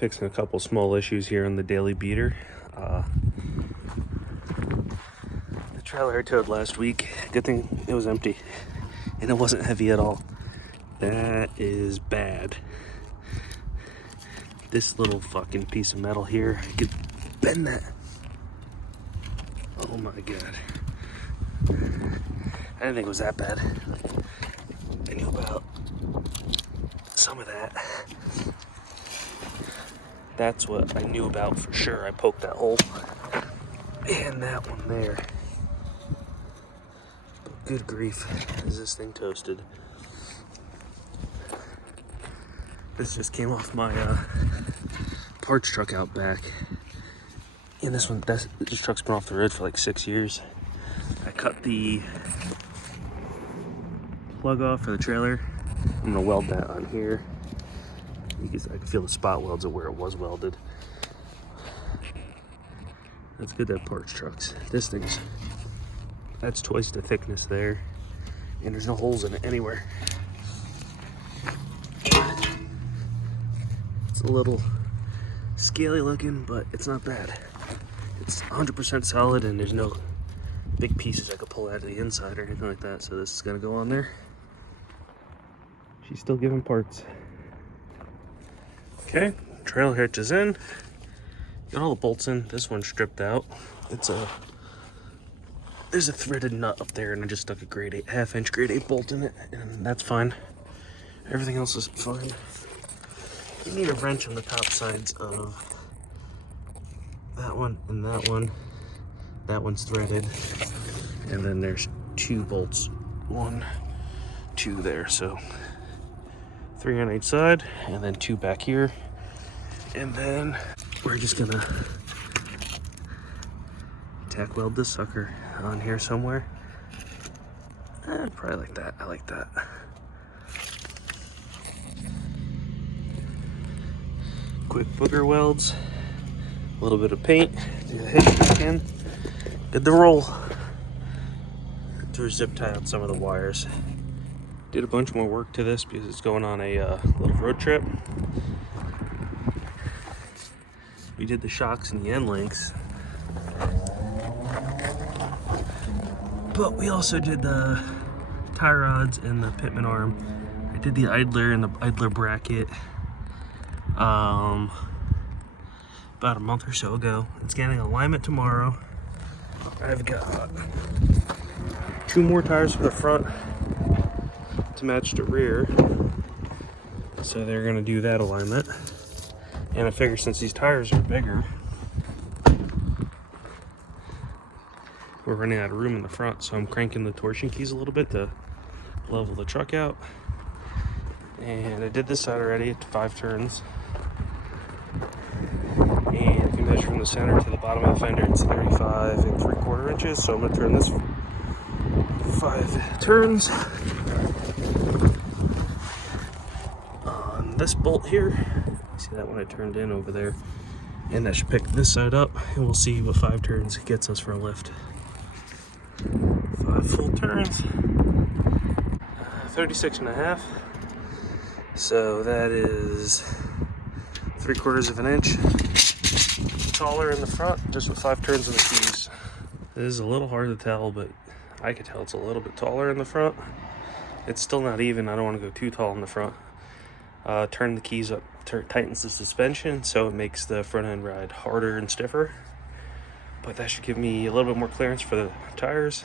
Fixing a couple small issues here on the daily beater. The trailer I towed last week, good thing it was empty and it wasn't heavy at all. That is bad. This little fucking piece of metal here, I could bend that. Oh my god. I didn't think it was that bad. I knew about some of that. That's what I knew about for sure. I poked that hole. And that one there. But good grief, is this thing toasted. This just came off my parts truck out back. And this truck's been off the road for like 6 years. I cut the plug off for the trailer. I'm gonna weld that on here. I can feel the spot welds of where it was welded. That's good to have parts trucks. This that's twice the thickness there. And there's no holes in it anywhere. It's a little scaly looking, but it's not bad. It's 100% solid and there's no big pieces I could pull out of the inside or anything like that. So this is gonna go on there. She's still giving parts. Okay, trail hitch is in. Got all the bolts in. This one's stripped out. There's a threaded nut up there and I just stuck a grade 8, half-inch grade 8 bolt in it, and that's fine. Everything else is fine. You need a wrench on the top sides of that one and that one. That one's threaded. And then there's 2 bolts. 1, 2 there. So 3 on each side and then 2 back here. And then we're just gonna tack weld this sucker on here somewhere. Probably like that. I like that. Quick booger welds, a little bit of paint, do the hitch back in, good to roll. To zip tie out some of the wires. Did a bunch more work to this because it's going on a little road trip. We did the shocks and the end links, but we also did the tie rods and the pitman arm. I did the idler and the idler bracket about a month or so ago. It's getting alignment tomorrow. I've got 2 more tires for the front to match the rear, so they're gonna do that alignment. And I figure since these tires are bigger, we're running out of room in the front, so I'm cranking the torsion keys a little bit to level the truck out. And I did this side already at 5 turns. And if you measure from the center to the bottom of the fender, it's 35 3/4 inches. So I'm gonna turn this 5 turns on this bolt here. See that one I turned in over there, and that should pick this side up, and we'll see what 5 turns gets us for a lift. 5 full turns, 36.5. So that is 3/4 of an inch taller in the front, just with 5 turns of the keys. This is a little hard to tell, but I could tell it's a little bit taller in the front. It's still not even. I don't want to go too tall in the front. Turn the keys up, tightens the suspension, so it makes the front end ride harder and stiffer. But that should give me a little bit more clearance for the tires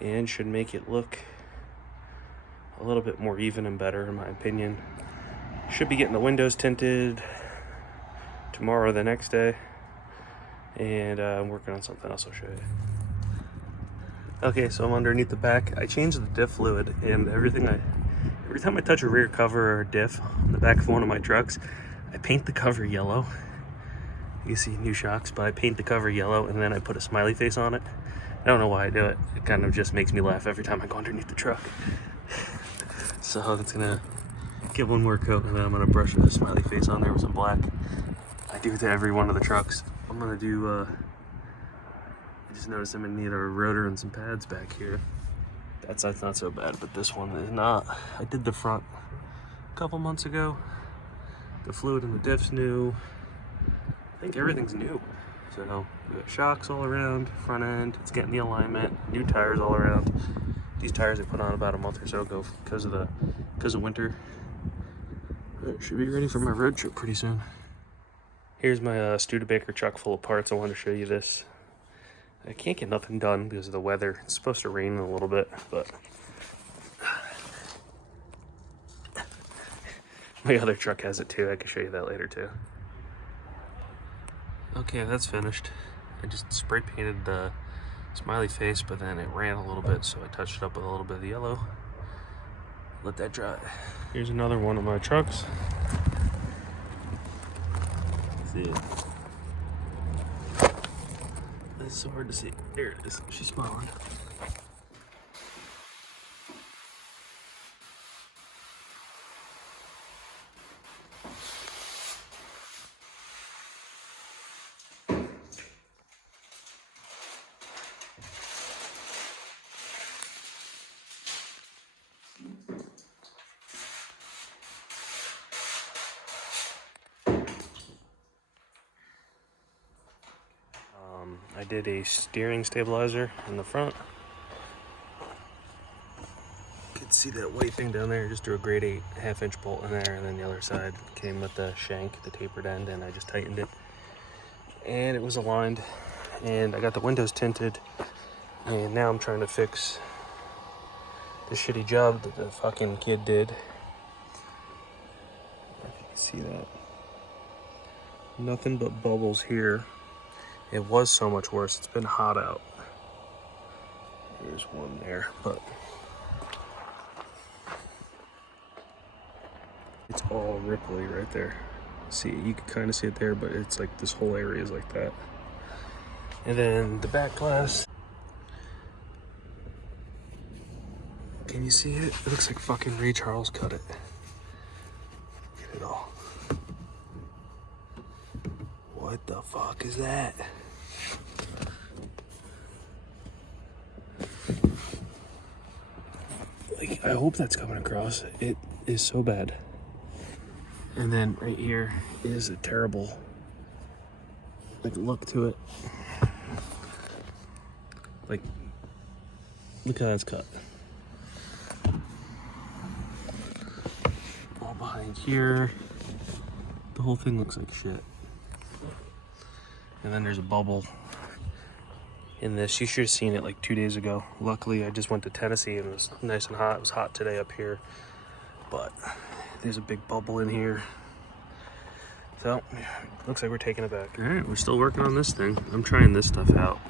and should make it look a little bit more even and better, in my opinion. Should be getting the windows tinted tomorrow or the next day. And I'm working on something else I'll show you. Okay, so I'm underneath the back. I changed the diff fluid, and every time I touch a rear cover or a diff on the back of one of my trucks, I paint the cover yellow. You see new shocks, but I paint the cover yellow and then I put a smiley face on it. I don't know why I do it. It kind of just makes me laugh every time I go underneath the truck. So it's gonna get one more coat and then I'm gonna brush a smiley face on there with some black. I do it to every one of the trucks. I'm gonna do, I just noticed I'm gonna need a rotor and some pads back here. That's not so bad, but this one is not. I did the front a couple months ago. The fluid in the diff's new. I think everything's new. So we got shocks all around, front end, it's getting the alignment, new tires all around. These tires I put on about a month or so ago because of winter. It should be ready for my road trip pretty soon. Here's my Studebaker truck full of parts. I wanted to show you this. I can't get nothing done because of the weather. It's supposed to rain in a little bit, but my other truck has it too. I can show you that later too. Okay, that's finished. I just spray painted the smiley face, but then it ran a little bit, so I touched it up with a little bit of the yellow. Let that dry. Here's another one of my trucks. See it? It's so hard to see. There it is. She's smiling. I did a steering stabilizer in the front. You can see that white thing down there. Just threw a grade 8 1/2-inch bolt in there, and then the other side came with the shank, the tapered end, and I just tightened it. And it was aligned. And I got the windows tinted. And now I'm trying to fix the shitty job that the fucking kid did. If you can see that. Nothing but bubbles here. It was so much worse. It's been hot out. There's one there, but it's all ripply right there. See, you can kind of see it there, but it's like this whole area is like that. And then the back glass. Can you see it? It looks like fucking Ray Charles cut it. Look at it all. What the fuck is that? Like, I hope that's coming across. It is so bad. And then right here is a terrible, like, look to it. Like, look how that's cut. All behind here. The whole thing looks like shit. And then there's a bubble in this. You should have seen it like 2 days ago. Luckily, I just went to Tennessee and it was nice and hot. It was hot today up here. But there's a big bubble in here. So, looks like we're taking it back. All right, we're still working on this thing. I'm trying this stuff out.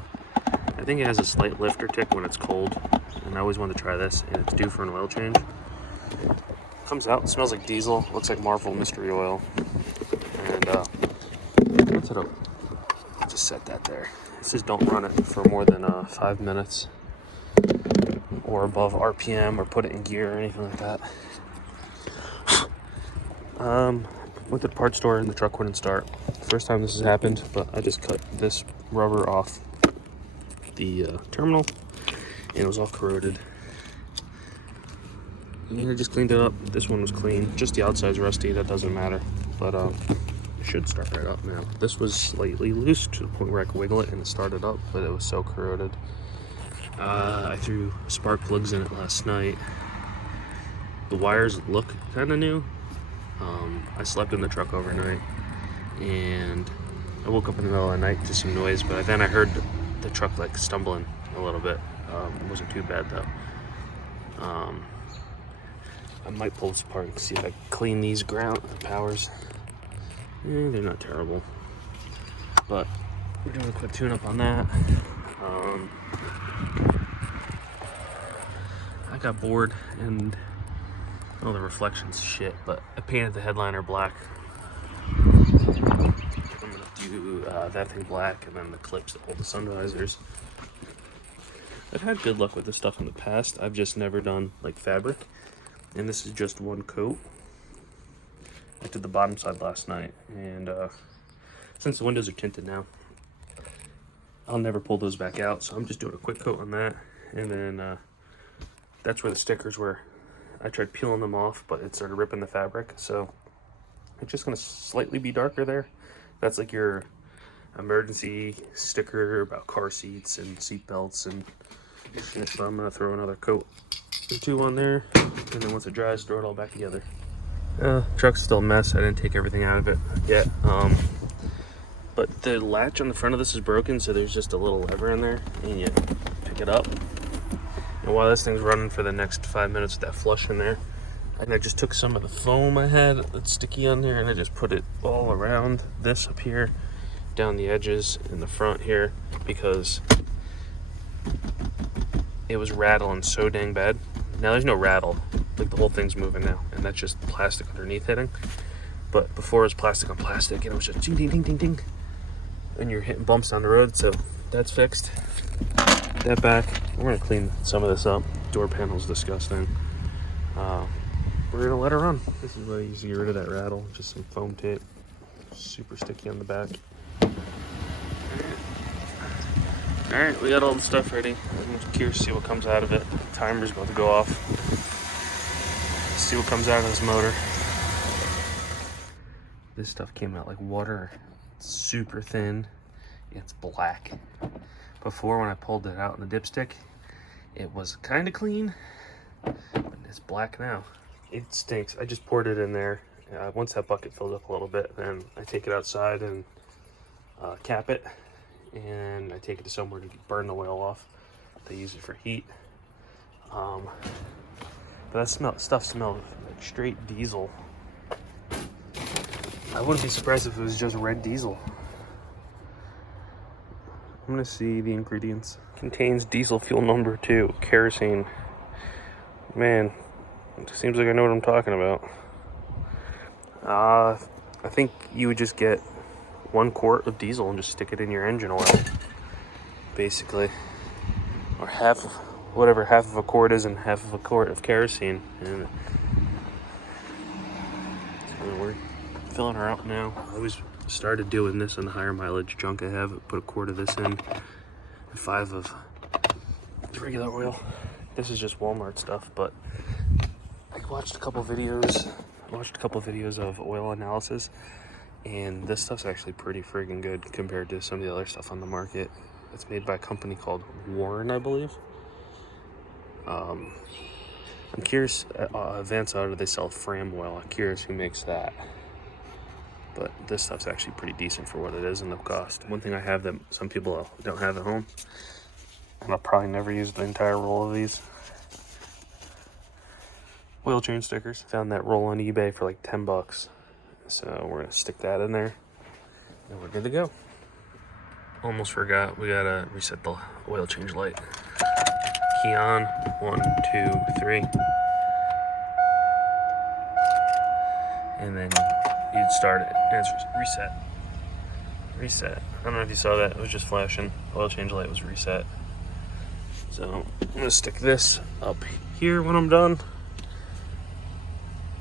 I think it has a slight lifter tick when it's cold. And I always wanted to try this. And it's due for an oil change. Comes out, smells like diesel. Looks like Marvel Mystery Oil. And, that's it up. Just set that there. It says don't run it for more than 5 minutes or above RPM, or put it in gear or anything like that. Went to the parts store and the truck wouldn't start. First time this has happened, but I just cut this rubber off the terminal and it was all corroded. And I just cleaned it up. This one was clean. Just the outside's rusty, that doesn't matter. But it should start right up now. This was slightly loose to the point where I could wiggle it and it started up, but it was so corroded. I threw spark plugs in it last night. The wires look kind of new. I slept in the truck overnight and I woke up in the middle of the night to some noise, but then I heard the truck like stumbling a little bit. It wasn't too bad though. I might pull this apart and see if I can clean these ground powers. They're not terrible, but we're doing a quick tune-up on that. I got bored and the reflection's shit, but I painted the headliner black. I'm gonna do that thing black, and then the clips that hold the sun visors. I've had good luck with this stuff in the past. I've just never done like fabric, and this is just one coat. I did the bottom side last night, and since the windows are tinted now, I'll never pull those back out, so I'm just doing a quick coat on that. And then that's where the stickers were. I tried peeling them off, but it started ripping the fabric, so It's just gonna slightly be darker there. That's like your emergency sticker about car seats and seat belts and shit. So I'm gonna throw another coat or two on there, and then once it dries, throw it all back together. Truck's still a mess. I didn't take everything out of it yet. But the latch on the front of this is broken, so there's just a little lever in there, and you pick it up. And while this thing's running for the next 5 minutes with that flush in there, and I just took some of the foam I had that's sticky on there, and I just put it all around this up here, down the edges in the front here, because it was rattling so dang bad. Now there's no rattle, like the whole thing's moving now, and that's just plastic underneath hitting. But before it was plastic on plastic, and it was just ding, ding, ding, ding, ding, and you're hitting bumps on the road. So that's fixed. That back, we're gonna clean some of this up. Door panel's disgusting. We're gonna let her run. This is what I use to get rid of that rattle. Just some foam tape, super sticky on the back. All right, we got all the stuff ready. I'm curious to see what comes out of it. The timer's about to go off. See what comes out of this motor. This stuff came out like water. It's super thin. It's black. Before, when I pulled it out in the dipstick, it was kind of clean, but it's black now. It stinks. I just poured it in there. Once that bucket fills up a little bit, then I take it outside and cap it, and I take it to somewhere to burn the oil off. They use it for heat. But that stuff smells like straight diesel. I wouldn't be surprised if it was just red diesel. I'm gonna see the ingredients. Contains diesel fuel number 2, kerosene. Man, it seems like I know what I'm talking about. I think you would just get 1 quart of diesel and just stick it in your engine oil, basically. Or half of a quart is, and half of a quart of kerosene. And so we're filling her up now. I always started doing this in the higher mileage junk I have. Put a quart of this in, and 5 of the regular oil. This is just Walmart stuff, but I watched a couple videos of oil analysis, and this stuff's actually pretty friggin' good compared to some of the other stuff on the market. It's made by a company called Warren, I believe. I'm curious, Advanced Auto, they sell Fram oil. I'm curious who makes that. But this stuff's actually pretty decent for what it is and the cost. One thing I have that some people don't have at home, and I'll probably never use the entire roll of these, oil change stickers. Found that roll on eBay for like 10 bucks. So we're gonna stick that in there, and we're good to go. Almost forgot, we gotta reset the oil change light. Key on, 1, 2, 3. And then you'd start it, and it's reset. I don't know if you saw that, it was just flashing. Oil change light was reset. So I'm gonna stick this up here when I'm done.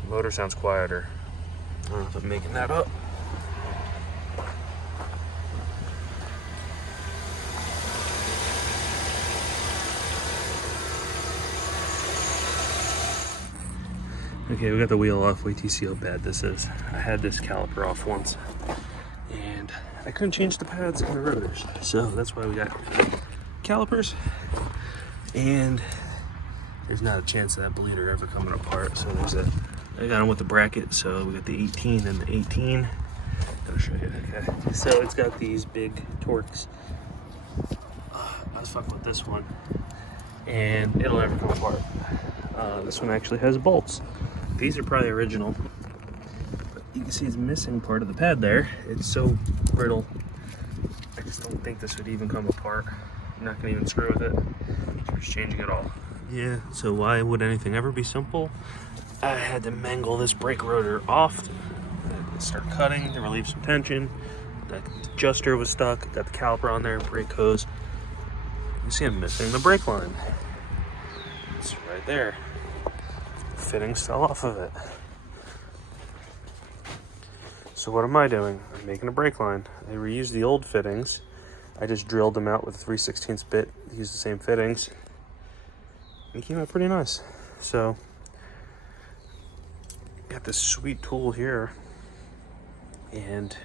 The motor sounds quieter. I don't know if I'm making that up. Okay, we got the wheel off. Wait till you see how bad this is. I had this caliper off once, and I couldn't change the pads and the rotors. So that's why we got calipers. And there's not a chance of that bleeder ever coming apart. So I got them with the bracket. So we got the 18 and the 18. I'll show you. Okay. So it's got these big Torx. I was fucking with this one, and it'll never come apart. This one actually has bolts. These are probably original, but you can see it's missing part of the pad there. It's so brittle. I just don't think this would even come apart. I'm not gonna even screw with it. I'm just changing it all. Yeah, so why would anything ever be simple? I had to mangle this brake rotor off, start cutting to relieve some tension. The adjuster was stuck, got the caliper on there, brake hose. You see I'm missing the brake line. It's right there. Fittings fell off of it. So what am I doing? I'm making a brake line. I reused the old fittings. I just drilled them out with a 3/16 bit, used the same fittings. And it came out pretty nice. So, got this sweet tool here. and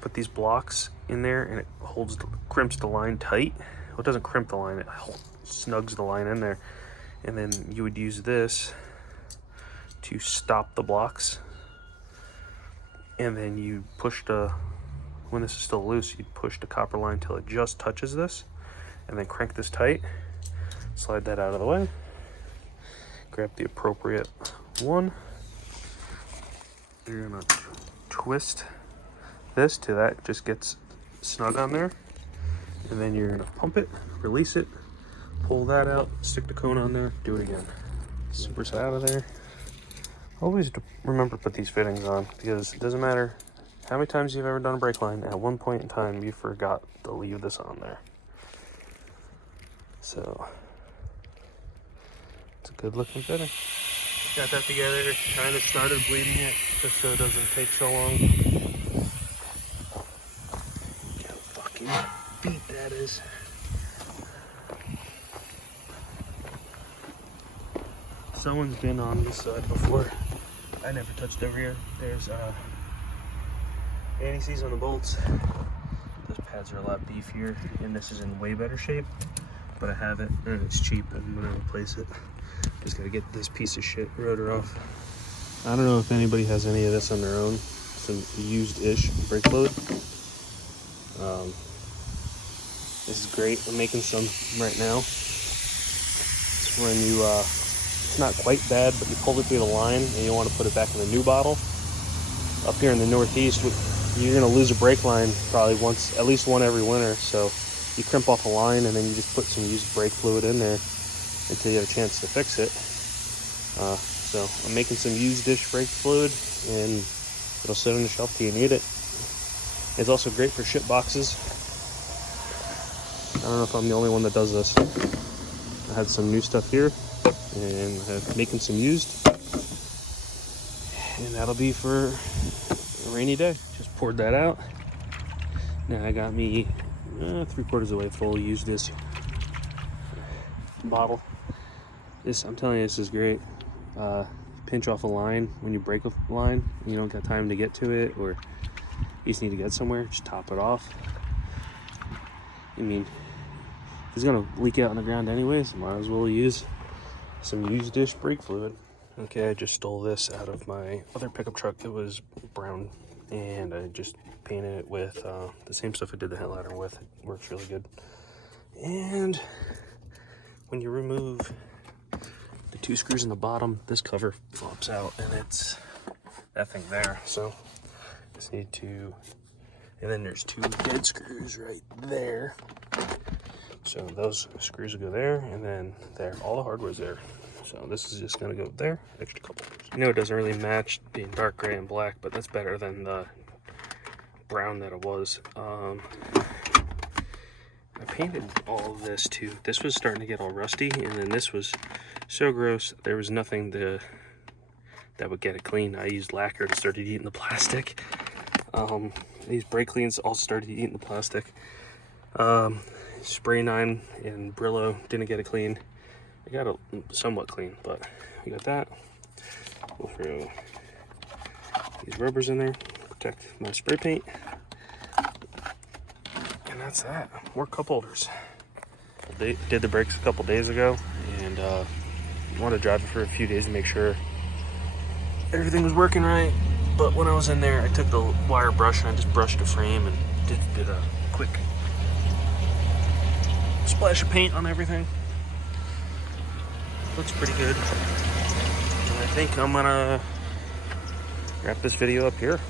put these blocks in there, and it crimps the line tight. Well, it doesn't crimp the line, it snugs the line in there. And then you would use this to stop the blocks. And then you push when this is still loose, you'd push the copper line till it just touches this, and then crank this tight. Slide that out of the way. Grab the appropriate one. You're gonna twist this till that just gets snug on there. And then you're gonna pump it, release it, pull that out, stick the cone on there, do it again. Supers out of there. Always remember to put these fittings on, because it doesn't matter how many times you've ever done a brake line, at one point in time you forgot to leave this on there. So it's a good looking fitting. Got that together, kind of started bleeding it just so it doesn't take so long. Look how fucking beat that is. Someone's been on this side before. I never touched over here. There's anti-seize on the bolts. Those pads are a lot beefier, and this is in way better shape. But I have it, and it's cheap, and I'm gonna replace it. Just gotta get this piece of shit rotor off. I don't know if anybody has any of this on their own. Some used-ish brake fluid. This is great. I'm making some right now. It's when you it's not quite bad, but you pulled it through the line and you want to put it back in the new bottle. Up here in the Northeast, you're going to lose a brake line probably at least one every winter. So you crimp off a line and then you just put some used brake fluid in there until you have a chance to fix it. So I'm making some used dish brake fluid, and it'll sit on the shelf till you need it. It's also great for ship boxes. I don't know if I'm the only one that does this. I had some new stuff here, and I'm making some used, and that'll be for a rainy day. Just poured that out. Now I got me 3/4 of the way full used this bottle. I'm telling you, this is great. Pinch off a line when you break a line, you don't got time to get to it, or you just need to get somewhere, just top it off. I mean, it's gonna leak out on the ground anyways, might as well use some used dish brake fluid. Okay, I just stole this out of my other pickup truck. It was brown, and I just painted it with the same stuff I did the headliner with. It works really good. And when you remove the 2 screws in the bottom, this cover flops out, and it's that thing there. So just need to, and then there's 2 dead screws right there. So those screws will go there, and then there. All the hardware's there. So this is just gonna go there, extra couple. I know it doesn't really match being dark gray and black, but that's better than the brown that it was. I painted all of this too. This was starting to get all rusty, and then this was so gross. There was nothing that would get it clean. I used lacquer and started eating the plastic. These brake cleans also started eating the plastic. Spray 9 and Brillo didn't get it clean. I got it somewhat clean, but we got that. We'll throw these rubbers in there, protect my spray paint. And that's that. More cup holders. They did the brakes a couple days ago, and wanted to drive it for a few days to make sure everything was working right. But when I was in there, I took the wire brush and I just brushed the frame and did a quick splash of paint on everything. Looks pretty good. And I think I'm gonna wrap this video up here.